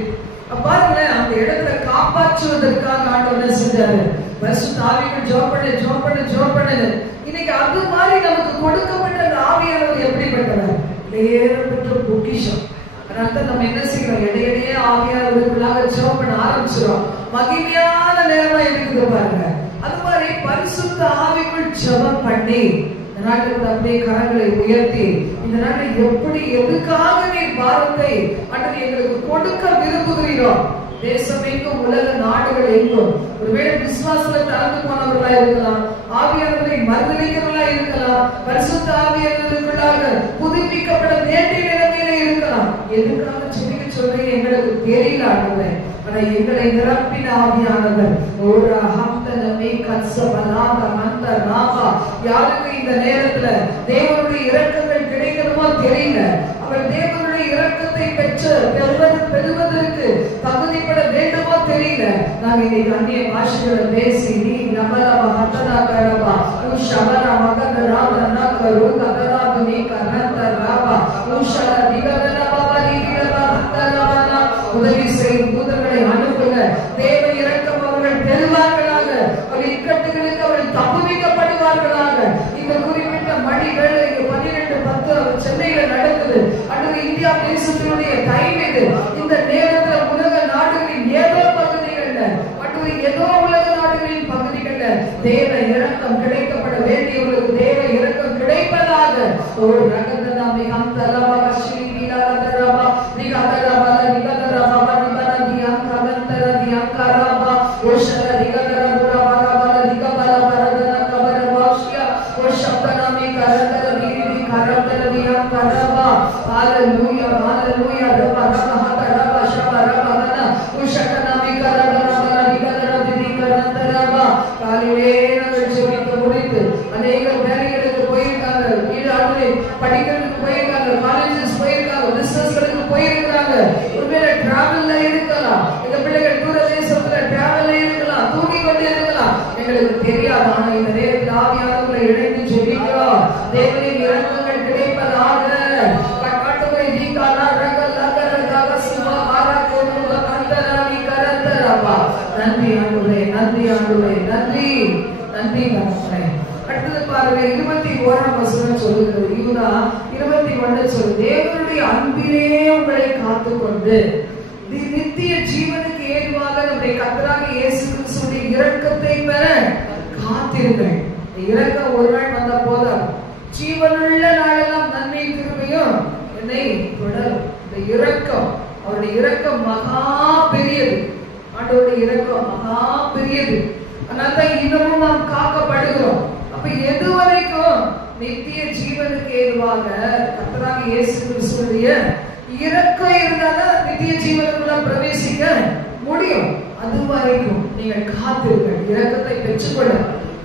பாருங்களேன், அந்த இடத்துல காப்பாற்றுவதற்காக ஆண்டவர் செஞ்சாரு, பரிசுத்த ஆவிக்குள் ஜெபம் பண்ணு, ஜெபம் பண்ணு, ஜெபம் பண்ணு. இன்னைக்கு அது மாதிரி நமக்கு கொடுக்கப்பட்ட அந்த ஆவியானவர் எப்படிப்பட்டவர், ஏறப்பட்ட பொக்கிஷம். அதனால நம்ம என்ன செய்யறோம், இடையிடையே ஆவியானவருக்குள்ளாக ஜெபம் பண்ண ஆரம்பிச்சிடும். மகிமையான நேரமா இருக்குது பாருங்க. அது மாதிரி பரிசுத்த ஆவிக்குள் ஜெபம் பண்ணி இந்த நாட்டுக்கு அப்படியே கரங்களை உயர்த்தி, இந்த நாட்டில் எப்படி எதுக்காக நீ பாரத்தை அல்லது எங்களுக்கு கொடுக்க விரும்புகிறோம், தேசம் எங்கும் உலக நாடுகள் எங்கும் ஒருவேளை விசுவாசத்துல கலந்து போனவர்களா இருக்கலாம், ஆவியானவரை மறுதலிக்கிறவர்களா இருக்கலாம், பரிசுத்த ஆவியானவருக்குள்ளாக புதுப்பிக்கப்பட வேண்டிய நிலைமையில இருக்கலாம். எதுக்காக ஜெபிக்க சொல்றீங்க எங்களுக்கு தெரியல ஆண்டவரே. ஆனா எங்களை நிரப்பின ஆவியானவர் ஒரு ஹம்தனமே கத்சபலாத மந்த ராபா. யாருக்கு இந்த நேரத்துல தேவனுடைய இரக்கங்கள் கிடைக்கணுமோ தெரியல. அவர் தேவனுடைய இரக்கத்தை பெறுவதற்கு தகுதிப்பட வேண்டுமோ தெரியல. நாங்க இன்னைக்கு அந்நிய பாஷைகளை பேசி நீ நபலவ ஹத்தனா கரபா உஷவர மகத ராமனா கருங்க கராது நீ கரந்த ராபா உஷல திகதன பவரி திகதன ஹத்தனா. உதவி செய்யும் தூதர்களை அனுப்புங்க. தேவ இரக்கம் அவர்கள் பெறுவார்களாக. அவர் இக்கட்டுகளுக்கு அவர்கள் தப்புவிக்கப்படுவார்களாக. இந்த குறிப்பிட்ட மணி வேளை 12:10 சென்னையில நடக்குது. அடுத்து இந்தியா தேசத்தினுடைய டைம் இது. இந்த நேரத்துல உலக நாடுகளின் ஏதோ பகுதிகள்ல அடுத்து ஏதோ உலக நாடுகளின் பகுதிகள்ல தேவ இரக்கம் கிடைக்கப்பட வேண்டியவர்களுக்கு தேவ இரக்கம் கிடைப்பதாக. ஒரு ரகதனா மிகம் தலவா ஸ்ரீ நீலரதரபா நிகதரபா நிகதரபா நிபரதி அங்கவந்தரதி அங்கரபா ஓஷர நிகதரபா ரபா நிகபல பரதன கபரவாஷ்யா ஓஷப்தனமி கரதரதி கரதரதி அங்கரபா. ஹalleluya hallelujah ரபா ரபா ரபா ஷபா ரபா ஓஷகனமி கரதரபா நிகதரதி கரதரபா. காலையிலே நாங்கள் ஜெபித்து முடித்து அநேக வேலைகளுக்கு போயிருக்காங்க, வீடு படிக்கிறதுக்கு போயிருக்காங்க, காலேஜஸ் போயிருக்காங்க, பிசினஸ்களுக்கு போயிருக்காங்க. ஒருவேளை டிராவல்ல இருக்கலாம், எங்க பிள்ளைகள் தூர தேசத்துல டிராவல்ல இருக்கலாம், தூங்கி கொண்டு இருக்கலாம், எங்களுக்கு தெரியாது. ஆனா இந்த நேரத்தில் ஆவியானவர்களை இணைந்து ஜெபிக்கிறோம். தேவனின் இரக்கங்கள் கிடைப்பதாக. கட்டாட்டுகளை நீக்கானா ரகல் நகரதாக சிவா ஆரா கோதுவ கந்தராணி கரந்தரபா. நன்றி ஆண்டவரே, நன்றி ஆண்டவரே, நன்றி நன்றி ஆண்டவரே. அடுத்தது பாருங்க 21ஆம் வசனம் சொல்லுகிறது. யூதா 21 சொல்லுது, தேவனுடைய அன்பிலே உங்களை காத்துக்கொண்டு நித்திய ஜீவனுக்கு ஏதுவாக நம்முடைய கர்த்தராகிய இயேசு கிறிஸ்துவின் இரக்கத்தை பெற காத்திருங்கள். இரக்கம் ஒரு நாள் வந்த போதும், ஜீவனுள்ள நாளெல்லாம் நன்மை கிருபையும் என்னை தொடரும். இந்த இரக்கம், அவருடைய இரக்கம் மகா பெரியது. ஆண்டவருடைய இரக்கம் மகா பெரியது. அதனால இன்னமும் நாம் காக்கப்படுகிறோம். அப்ப எது வரைக்கும் நித்திய ஜீவனுக்கு ஏதுவாக கர்த்தராகிய இயேசு கிறிஸ்துவின் இரக்கம் இருந்தாலும் நித்திய ஜீவனுக்குள்ள பிரவேசிக்க முடியும். அது வரைக்கும் நீங்கள் காத்திருங்கள், இரக்கத்தை பெற்றுக்கொள்ள.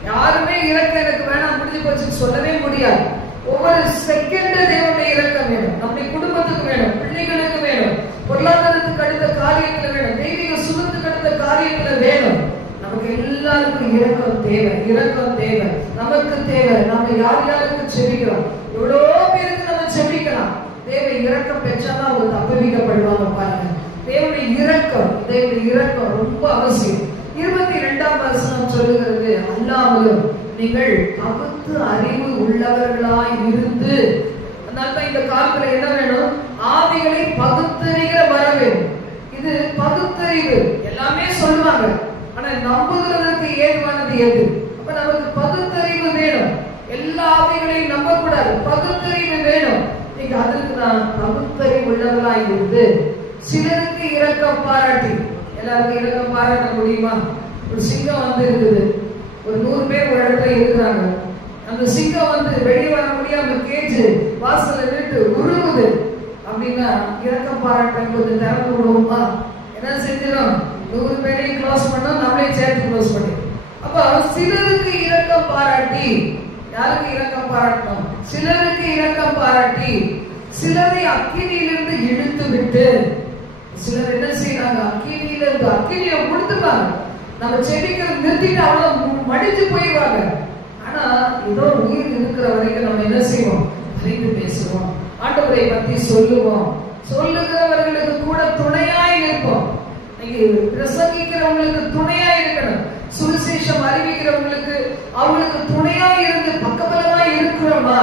யாருமே இரக்கம் எனக்கு வேணாம் முடிஞ்சு போச்சு சொல்லவே முடியாது. ஒவ்வொரு செகண்ட் தேவனுடைய இரக்கம் வேணும். நம்முடைய குடும்பத்துக்கு வேணும், பிள்ளைகளுக்கு வேணும், பொருளாதாரத்துக்கு அடுத்த காரியத்துல வேணும், தெய்வீக சுகத்துக்கு அடுத்த காரியத்துல வேணும். நமக்கு எல்லாருக்கும் இரக்கம் தேவை, இரக்கம் தேவை, நமக்கு தேவை. நம்ம யார் யாருக்கு செபிக்கிறோம், எவ்வளோ பேருக்கு நம்ம செபிக்கலாம். தேவை இரக்கம் பெற்றாதான் அவங்க தப்புவிக்கப்படுவாங்க. பாருங்க, தேவனுடைய இரக்கம், தேவனுடைய இரக்கம் ரொம்ப அவசியம். 22ஆம் வசனம் சொல்லுகிறது, அல்லாமலும் நீங்கள் பகுத்து அறிவு உள்ளவர்களாய் இருந்து. அதனால இந்த காலத்துல என்ன வேணும், ஆவிகளை பகுத்தறிகிற வர வேணும். இது பகுத்தறிவு. எல்லாமே சொல்லுவாங்க, ஆனா நம்புகிறதுக்கு ஏதுவானது எது? அப்ப நமக்கு பகுத்தறிவு வேணும். எல்லா ஆவிகளையும் நம்ப கூடாது, பகுத்தறிவு வேணும். நீங்க அதற்கு நான் பகுத்தறிவு உள்ளவர்களாய் இருந்து சிலருக்கு இரக்கம் பாராட்டி. எல்லாருக்கும் இரக்கம் பாராட்ட முடியுமா? ஒரு சிங்கம் வந்து இருக்குது, ஒரு 100 பேர் ஒரு இடத்துல இருக்கிறாங்க. அந்த சிங்கம் வந்து வெளியே வர முடியாம கேஜ் வாசல்ல நின்று உருவுது அப்படின்னா இரக்கம் பாராட்ட கொஞ்சம் திறந்து விடுவோமா? என்ன செஞ்சிடும்? 100 பேரையும் க்ளோஸ் பண்ணோம், நம்மளே சேர்த்து க்ளோஸ் பண்ணி. அப்ப சிலருக்கு இரக்கம் பாராட்டி, யாருக்கு இரக்கம் பாராட்டணும்? சிலருக்கு இரக்கம் பாராட்டி சிலரை அக்கினியிலிருந்து இழுத்து விட்டு. சிலர் என்ன செய்யறாங்க, அக்கினியிலிருந்து அக்கினியை கொடுத்துப்பாங்க. நம்ம செடிகள் நிறுத்திட்டு அவ்வளவு மடிச்சு போயிடுவாங்க. ஆனா ஏதோ உயிர் இருக்கிற வரைக்கும் நம்ம என்ன செய்வோம், அறிந்து பேசுவோம், ஆண்டவரை பத்தி சொல்லுவோம், சொல்லுகிறவர்களுக்கு கூட துணையாய் நிற்போம். பிரசங்கிக்கிறவங்களுக்கு துணையா இருக்கணும், சுவிசேஷம் அறிவிக்கிறவங்களுக்கு அவங்களுக்கு துணையா இருந்து பக்கபலமா இருக்கிறோமா?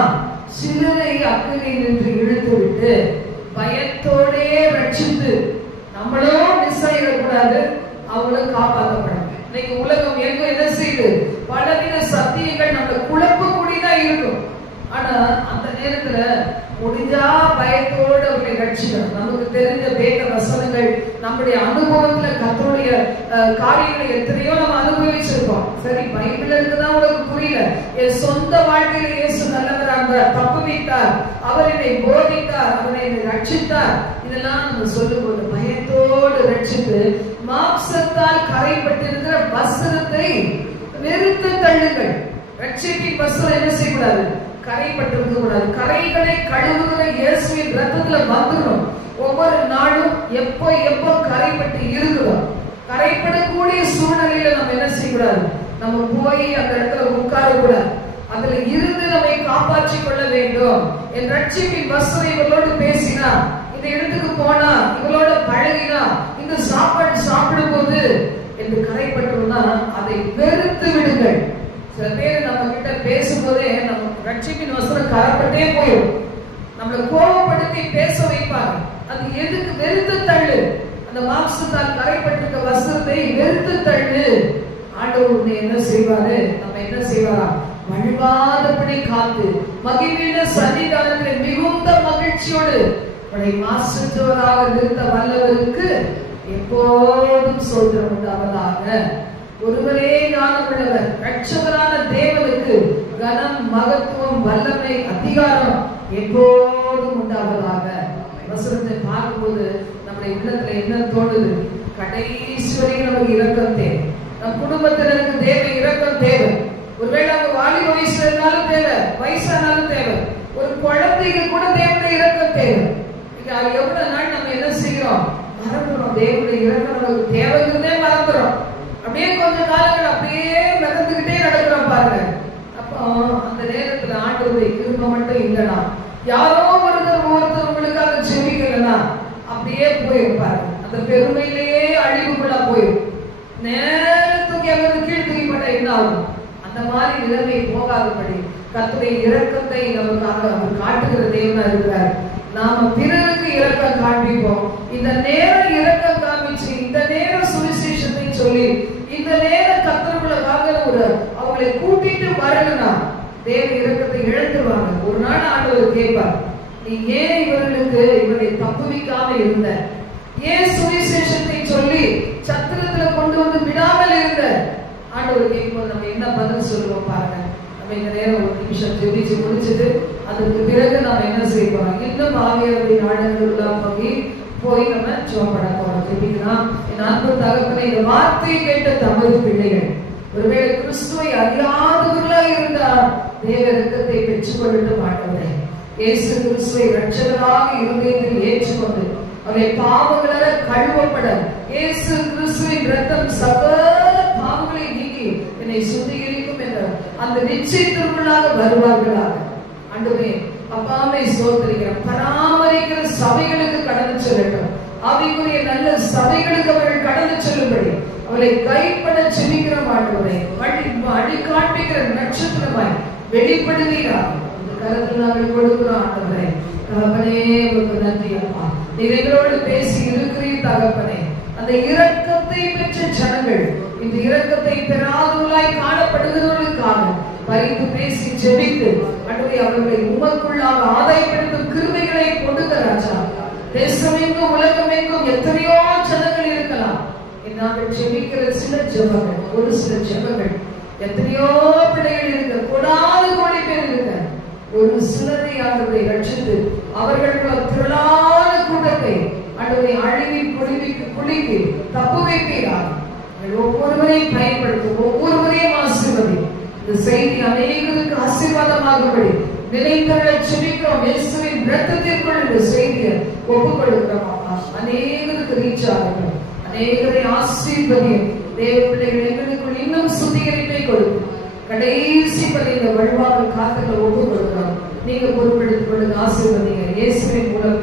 சிலரை அக்கினி நின்று இழுத்து விட்டு பயத்தோடே ரட்சித்து நம்மளும் மிஸ் ஆயிடக்கூடாது, அவங்களும் காப்பாற்றப்படாது. இன்னைக்கு உலகம் எங்க என்ன செய்யுது, பலவித சத்தியங்கள் நம்ம குழப்பக்கூடியதா இருக்கும். ஆனா அந்த நேரத்துல முடிஞ்சா பயத்தோடு அவர்களை ரட்சிக்கணும். நமக்கு தெரிஞ்ச வேத வசனங்கள், நம்முடைய அனுபவத்துல கர்த்தருடைய காரியங்களை எத்தனையோ நம்ம அனுபவிச்சிருக்கோம். சரி, பைபிள் இருக்குதான் உனக்கு புரியல, என் சொந்த வாழ்க்கையில இயேசு நல்லவராக தப்புவித்தார், அவர் என்னை போதித்தார், அவர் என்னை ரட்சித்தார், இதெல்லாம் நம்ம சொல்லும் போது பயத்தோடு ரட்சித்து மாம்சத்தால் கரைப்பட்டிருக்கிற வஸ்திரத்தை வெறுத்து தள்ளுங்கள். ரட்சிப்பின் வஸ்திரம் என்ன செய்யக்கூடாது? கரைப்பட்டிருக்க கூடாது. கரைகளை கழுவுகிற இயேசுவின் ரத்தத்துல வந்துடும். ஒவ்வொரு நாளும் எப்போ எப்போ கரைப்பட்டு இருக்கிறோம், கரைப்படக்கூடிய சூழ்நிலையில நம்ம என்ன செய்யக்கூடாது? நம்ம போய் அந்த இடத்துல உட்கார கூடாது. அதுல இருந்து நம்மை காப்பாற்றிக் கொள்ள வேண்டும். என் ரட்சிப்பின் வஸ்திரம் இவர்களோடு பேசினா, இந்த இடத்துக்கு போனா, இவங்களோட பழகினா, இந்த சாப்பாடு சாப்பிடும் போது என்று கரைப்பட்டோம்னா அதை வெறுத்து விடுங்கள். சில பேர் நம்ம கிட்ட பேசும்போதே நம்ம ரட்சிப்பின் வஸ்திரம் கரைப்பட்டே போயிடும். நம்மளை கோபப்படுத்தி பேச வைப்பாங்க. அது எதுக்கு? வெறுத்து தள்ளு. அந்த மாம்சத்தால் கரைப்பட்டிருக்க வஸ்திரத்தை வெறுத்து தள்ளு. ஆண்டவர் என்ன செய்வாரு? நம்ம என்ன செய்வாரா? வழிபாதபடி காத்து மகிமையான சன்னிதானத்தில் மிகுந்த மகிழ்ச்சியோடு உன்னை மாசுற்றவராக நிறுத்த வல்லவருக்கு எப்போதும் சோதனை உண்டாவதாக. ஒருவரே ஞானமுள்ளவர், ரட்சகரான தேவனுக்கு கனம், மகத்துவம், வல்லமை, அதிகாரம் எப்போதும் உண்டாவதாக. வசனத்தை பார்க்கும்போது நம்முடைய உள்ளத்துல என்ன தோணுது? கடைசி வரைக்கும் நமக்கு இரக்கம் தேவை. நம் குடும்பத்தினருக்கு தேவ இரக்கம் தேவை. ஒருவேளை அவங்க வாலிப வயசுல இருந்தாலும் தேவை, வயசானாலும் தேவை. ஒரு குழந்தைக்கு கூட தேவனுடைய இரக்கம் தேவை. எவ்வளவு நாள் நம்ம என்ன செய்கிறோம்? மறந்துடும். தேவனுடைய இரக்கம் நமக்கு தேவைங்கிறதே மறந்துடும். அப்படியே கொஞ்ச காலங்கள் அப்படியே நடந்துகிட்டே நடக்கிறோம் பாருங்க. அப்போ அந்த நேரத்துல ஆண்டவருடைய கிருபை மட்டும் இல்லைனா, யாரோ ஒருத்தர் உங்களுக்காக ஜெபிக்கலனா அப்படியே போயிருப்பாரு. அந்த பெருமையிலேயே அழிவுக்குள்ளா போயிடும். நேரத்துக்கு எங்களுக்கு கீழ்த்திரிப்பட்ட என்ன ஆகும்? அந்த மாதிரி நிலைமை போகாதபடி கர்த்தருடைய இரக்கத்தை நமக்காக அவர் காட்டுகிற தேவனா இருக்கிறார். நாம பிறருக்கு இரக்கம் காண்பிப்போம். இந்த நேரம் இரக்கம் காமிச்சு, இந்த நேரம் சுவிசேஷத்தை சொல்லி, இந்த நேரம் கர்த்தருக்குள்ள வாங்குற ஒரு அவங்களை கூட்டிட்டு வரலனா தேவ இரக்கத்தை இழந்துருவாங்க. ஒரு நாள் ஆண்டவர் கேட்பார், நீ ஏன் இவரை தப்புவிக்காம இருந்த? ஏன் சுவிசேஷத்தை சொல்லி சத்திரத்துல கொண்டு வந்து விடாமல் இருந்த? ஆண்டவர் கேட்கும்போது நம்ம என்ன பதில் சொல்லுவோம் பாருங்க. நம்ம இந்த நேரம் ஒரு நிமிஷம் ஜெபிச்சு முடிச்சுட்டு அதுக்கு பிறகு நம்ம என்ன செய்ய போறோம்? இன்னும் ஆவியாருடைய நாடகங்கள்லாம் போய் நம்ம ஜெபம் பண்ண போறோம். ஜெபிக்கலாம். என் அன்பு தகப்பனே, இந்த வார்த்தையை கேட்ட தமது பிள்ளைகள் ஒருவேளை கிறிஸ்துவை அறியாதவர்களா இருந்தா தேவ இரக்கத்தை பெற்றுக் கொள்ளட்டு மாட்டவரே. இயேசு கிறிஸ்துவை இரட்சகராக இருதயத்தில் ஏற்றுக்கொண்டு அவரை பாவங்களால கழுவப்பட இயேசு கிறிஸ்துவின் இரத்தம் சகல பாவங்களை நீக்கி என்னை சுத்திகரிக்கும் என்ற அந்த நிச்சயத்திற்குள்ளாக வருவார்களாக. ஆண்டவரே, அப்பாவை ஸ்தோத்திரிக்கிறோம். பராமரிக்கிற சபைகளுக்கு கடந்து செல்லட்டும். ஆவிக்குரிய நல்ல சபைகளுக்கு அவர்கள் கடந்து செல்லும்படி அவரை கைப்பட செபிக்கிறோம். ஆண்டவரே, அடி காண்பிக்கிற நட்சத்திரமாய் வெளிப்படுவீராக இந்த கருத்தில் நாங்கள் கொடுக்கிறோம். ஆண்டவரே, தகப்பனே, உங்களுக்கு நன்றி அப்பா. நீர் எங்களோடு பேசி இருக்கிறீர் தகப்பனே. அந்த இரக்கத்தை பெற்ற ஜனங்கள் இந்த இரக்கத்தை பெறாதவர்களாய் காணப்படுகிறவர்களுக்காக பரிந்து பேசி ஜெபித்து ஆண்டவரே அவர்களை உமக்குள்ளாக ஆதாயப்படுத்தும் கிருபைகளை கொடுங்க ராஜா. தேசமெங்கும் உலகமெங்கும் எத்தனையோ ஜனங்கள் இருக்கலாம். நாங்கள் ஜெபிக்கிற சில ஜெபங்கள், ஒரு சில ஜெபங்கள், எத்தனையோ பிள்ளைகள் இருக்க, கோடானு கோடி பேர் இருக்க, ஒரு சிலரை ஆண்டவரை ரட்சித்து அவர்கள் திரளான கூட்டத்தை ஆண்டவரை அழிவி குளிக்கு தப்பு வைப்பீராக. ஒவ்வொருவரையும் பயன்படுத்தும், ஒவ்வொருவரையும் ஆசீர்வதி. இந்த செய்தி அநேகருக்கு ஆசீர்வாதமாகும்படி நினைத்தவரை செபிக்கிறோம். இயேசுவின் இரத்தத்திற்குள் இந்த செய்தியை ஒப்புக் கொடுக்கிறோம். அநேகருக்கு ரீச் ஆகும், அநேகரை ஆசீர்வதியும். தேவ பிள்ளைகள் எங்களுக்குள் இன்னும் சுத்திகரிப்பை கொடுக்கும். கடைசி பல இந்த வழிபாடு காத்துக்களை ஒப்புக் கொடுக்கிறோம். நீங்க பொறுப்பெடுத்துக் கொள்ளுங்க. ஆசீர்வதிங்க. இயேசுவின் மூலம்